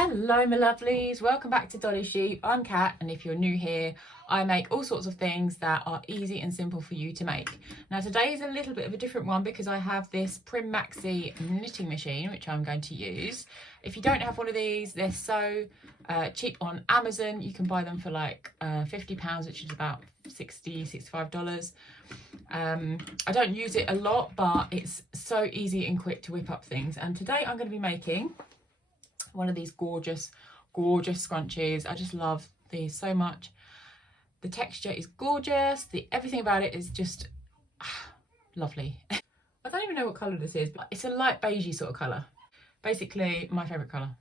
Hello my lovelies, welcome back to Dolly Sheep. I'm Kat, and if you're new here, I make all sorts of things that are easy and simple for you to make. Now today is a little bit of a different one because I have this Prym Maxi knitting machine which I'm going to use. If you don't have one of these, they're so cheap on Amazon. You can buy them for like £50, which is about $65. I don't use it a lot, but it's so easy and quick to whip up things. And today I'm going to be making one of these gorgeous scrunchies. I just love these so much. The texture is gorgeous, everything about it is just lovely. I don't even know what colour this is, but it's a light beigey sort of colour. Basically my favourite colour.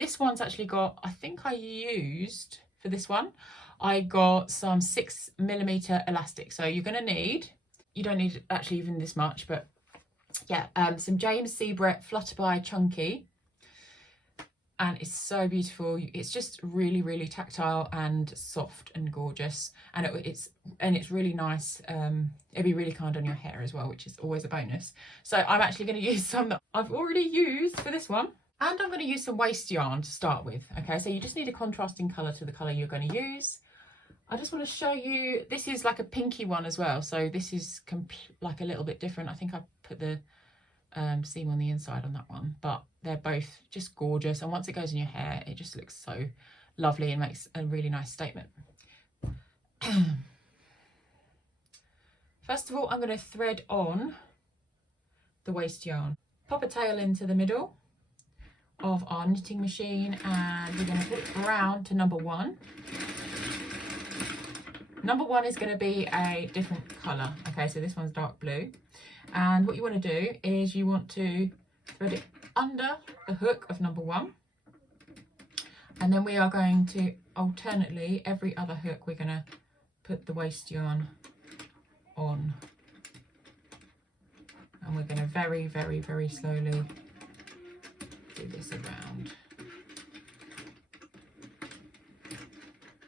This one's actually got, I think I used, for this one, I got some 6mm elastic. So you're going to need, you don't need actually even this much, but yeah, some James C Brett Flutterby chunky. And it's so beautiful. It's just really tactile and soft and gorgeous, and it's really nice. It'd be really kind on your hair as well, which is always a bonus. So I'm actually going to use some that I've already used for this one, and I'm going to use some waste yarn to start with. Okay, so you just need a contrasting colour to the colour you're going to use. I just want to show you, this is like a pinky one as well, so this is like a little bit different. I think I put the seam on the inside on that one, but they're both just gorgeous, and once it goes in your hair it just looks so lovely and makes a really nice statement. First of all, I'm going to thread on the waste yarn, pop a tail into the middle of our knitting machine, and we're going to put it around to number 1. Number 1 is going to be a different colour. Okay, so this one's dark blue. And what you want to do is you want to thread it under the hook of number 1. And then we are going to alternately, every other hook, we're going to put the waste yarn on. And we're going to very slowly do this around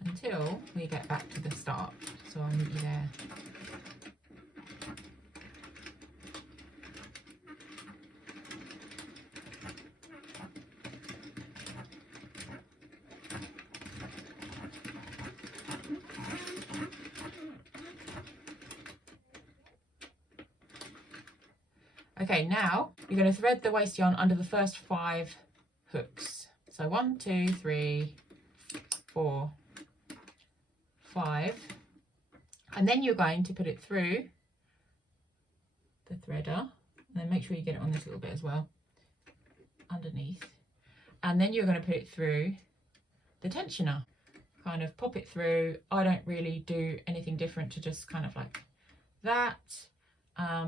until we get back to the start. So I'll meet you there. Okay, now you're going to thread the waste yarn under the first 5 hooks. So 1, 2, 3, 4, 5, and then you're going to put it through the threader, and then make sure you get it on this little bit as well, underneath, and then you're going to put it through the tensioner. Kind of pop it through. I don't really do anything different to just kind of like that.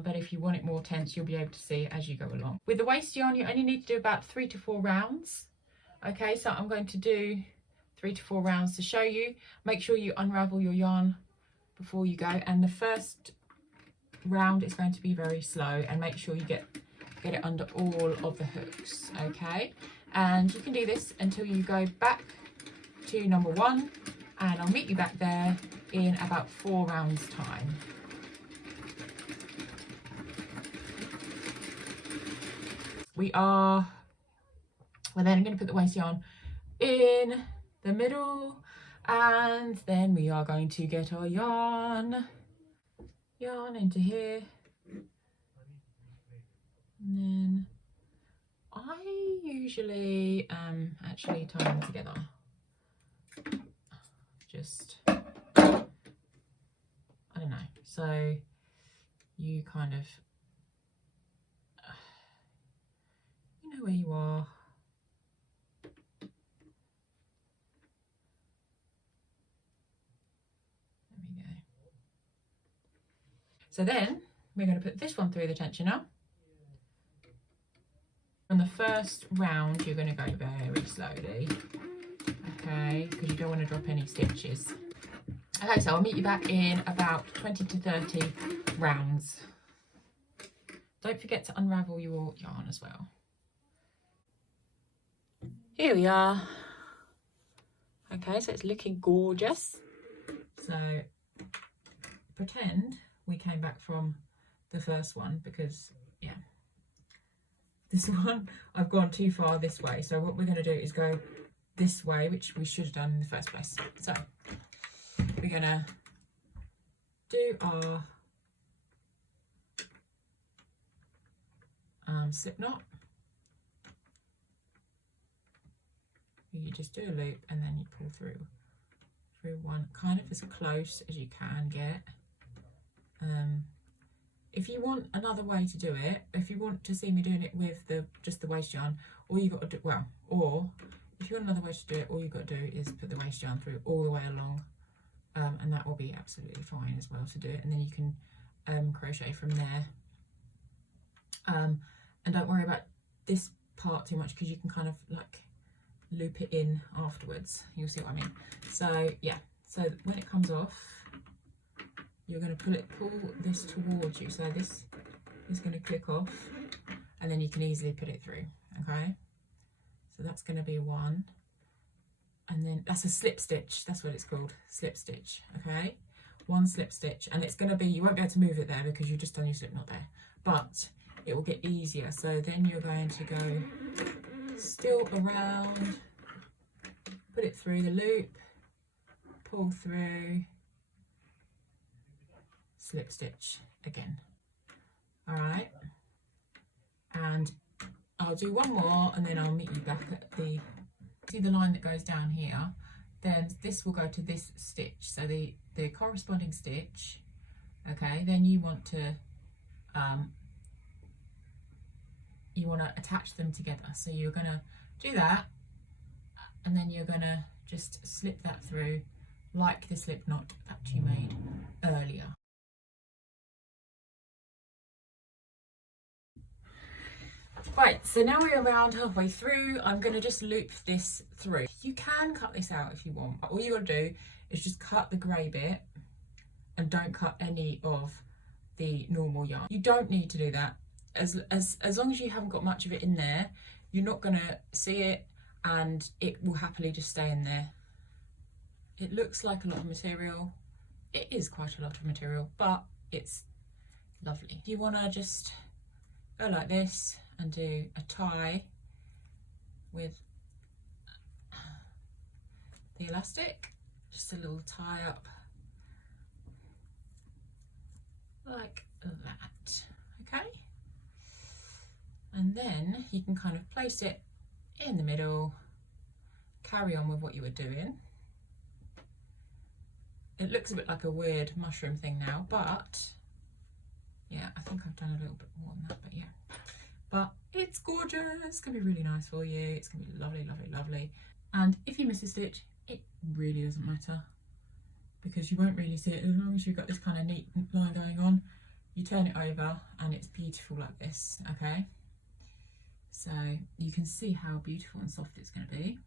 But if you want it more tense, you'll be able to see as you go along. With the waste yarn, you only need to do about 3 to 4 rounds. Okay, so I'm going to do 3 to 4 rounds to show you. Make sure you unravel your yarn before you go, and the first round is going to be very slow, and make sure you get it under all of the hooks. Okay, and you can do this until you go back to number 1, and I'll meet you back there in about 4 rounds time. We're then going to put the waste yarn in the middle, and then we are going to get our yarn into here, and then I usually actually tie them together, just, I don't know, so you kind of where you are. There we go. So then we're going to put this one through the tensioner. On the first round you're going to go very slowly, okay, because you don't want to drop any stitches. Okay, so I'll meet you back in about 20 to 30 rounds. Don't forget to unravel your yarn as well. Here we are. Okay, so it's looking gorgeous. So pretend we came back from the first one, because yeah, this one I've gone too far this way, so what we're going to do is go this way, which we should have done in the first place. So we're going to do our slip knot. You just do a loop and then you pull through one, kind of as close as you can get. If you want another way to do it, if you want to see me doing it with just the waste yarn, all you got to do, well, or if you want another way to do it, all you've got to do is put the waste yarn through all the way along, and that will be absolutely fine as well to do it. And then you can crochet from there. And don't worry about this part too much, because you can kind of like loop it in afterwards. You'll see what I mean. So yeah, so when it comes off, you're going to pull this towards you, so this is going to click off, and then you can easily put it through. Okay, so that's going to be one, and then that's a slip stitch, that's what it's called, slip stitch. Okay, one slip stitch, and it's going to be, you won't be able to move it there because you've just done your slip knot there, but it will get easier. So then you're going to go still around, put it through the loop, pull through, slip stitch again. All right, and I'll do one more and then I'll meet you back at the, see the line that goes down here, then this will go to this stitch, so the corresponding stitch. Okay, then you want to attach them together, so you're going to do that, and then you're going to just slip that through like the slip knot that you made earlier. Right, so now we're around halfway through. I'm going to just loop this through. You can cut this out if you want, but all you got to do is just cut the grey bit and don't cut any of the normal yarn. You don't need to do that. As long as you haven't got much of it in there, you're not going to see it, and it will happily just stay in there. It looks like a lot of material. It is quite a lot of material, but it's lovely. You want to just go like this and do a tie with the elastic, just a little tie up like that. Okay, and then you can kind of place it in the middle, carry on with what you were doing. It looks a bit like a weird mushroom thing now, but yeah, I think I've done a little bit more than that, but yeah. But it's gorgeous, it's gonna be really nice for you. It's gonna be lovely, lovely, lovely. And if you miss a stitch, it really doesn't matter, because you won't really see it. As long as you've got this kind of neat line going on, you turn it over and it's beautiful like this. Okay, so you can see how beautiful and soft it's gonna be.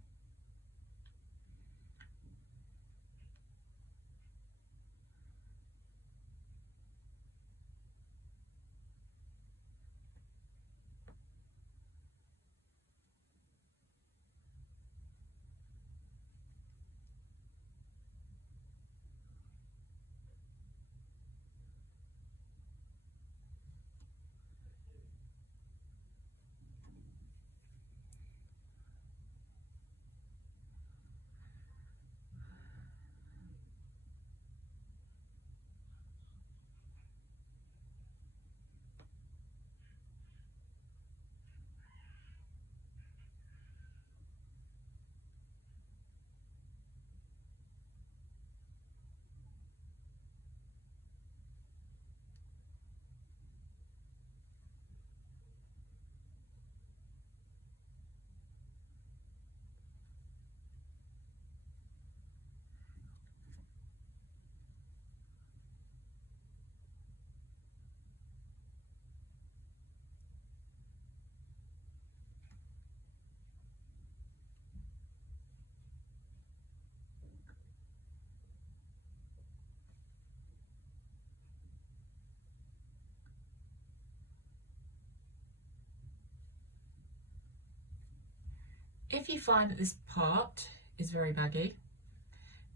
If you find that this part is very baggy,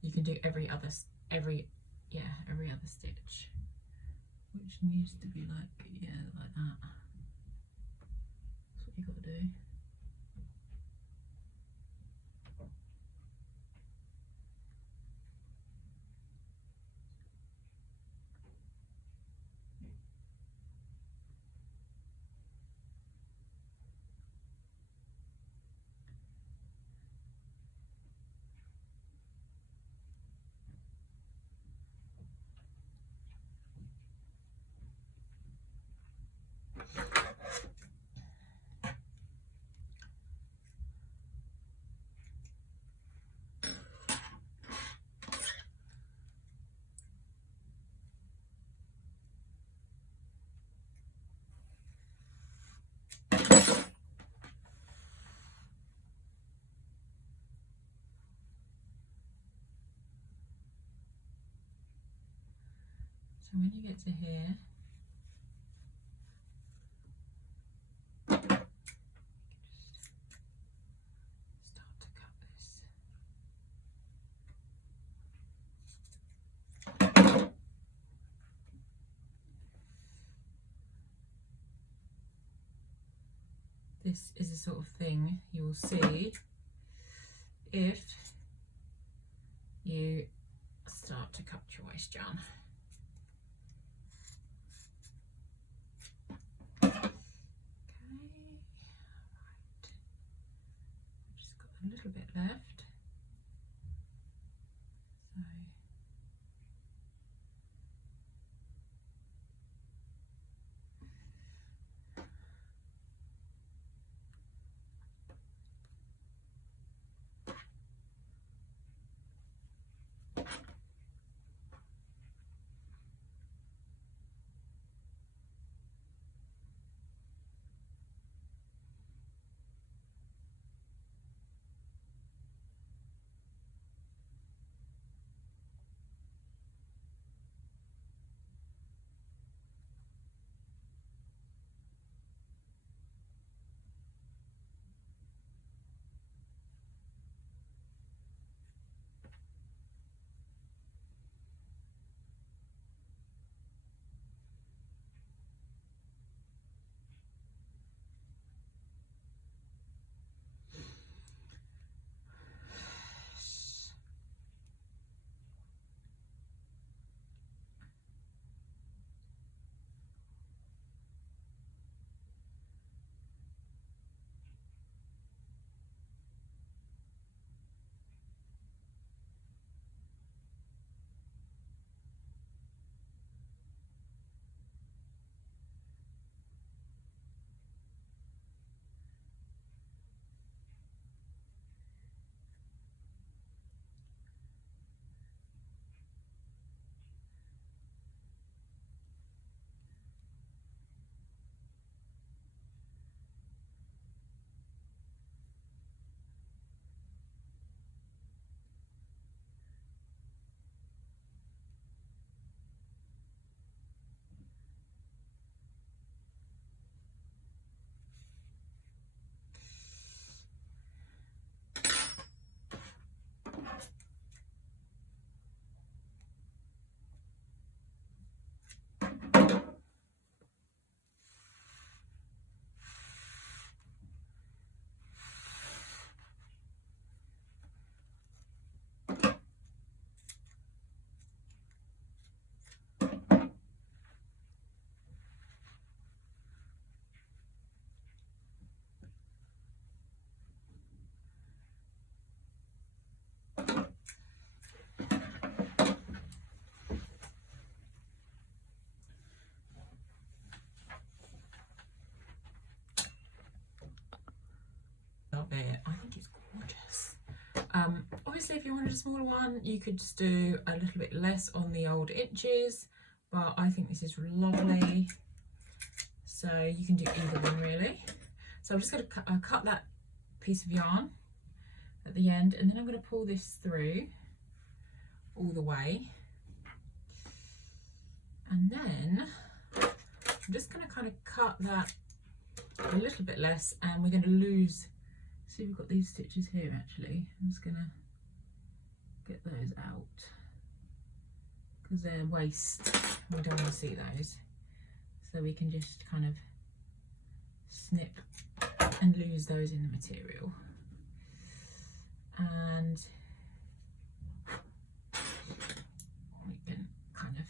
you can do every other stitch, which needs to be like, yeah, like that. what you've got to do. So when you get to here, just start to cut this. This is the sort of thing you will see if you start to cut your waist yarn. A little bit left, so love it. I think it's gorgeous. Obviously if you wanted a smaller one you could just do a little bit less on the old inches, but I think this is lovely, so you can do either one really. So I'm just going to cut that piece of yarn at the end, and then I'm going to pull this through all the way, and then I'm just going to kind of cut that a little bit less, and we're going to lose, see we've got these stitches here actually. I'm just going to get those out because they're waste, we don't want to see those, so we can just kind of snip and lose those in the material. And we can kind of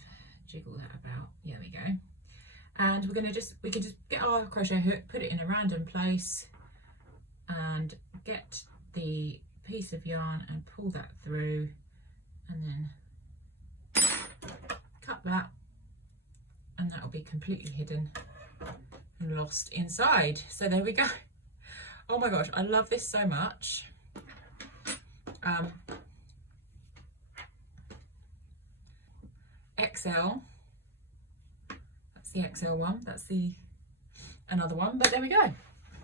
jiggle that about. There we go. And we can just get our crochet hook, put it in a random place, and get the piece of yarn and pull that through, and then cut that, and that will be completely hidden and lost inside. So there we go. Oh my gosh, I love this so much. XL, that's the XL one, that's the another one, but there we go,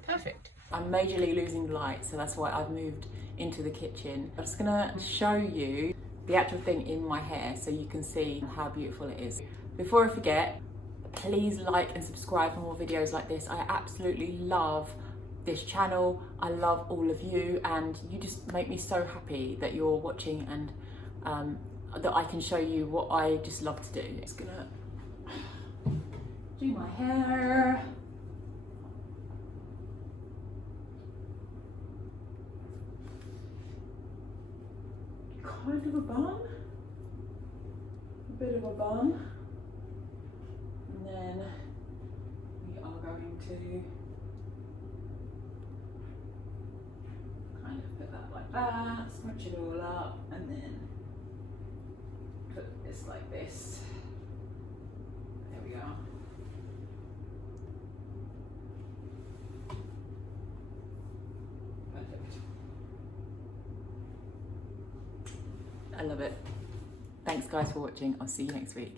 perfect. I'm majorly losing light, so that's why I've moved into the kitchen. I'm just gonna show you the actual thing in my hair so you can see how beautiful it is. Before I forget, please like and subscribe for more videos like this. I absolutely love this channel. I love all of you, and you just make me so happy that you're watching, and that I can show you what I just love to do. Just gonna do my hair. Kind of a bun, a bit of a bun, and then we are going to kind of put that like that, scrunch it all up, and then put this like this. There we are. Perfect. I love it. Thanks guys for watching. I'll see you next week.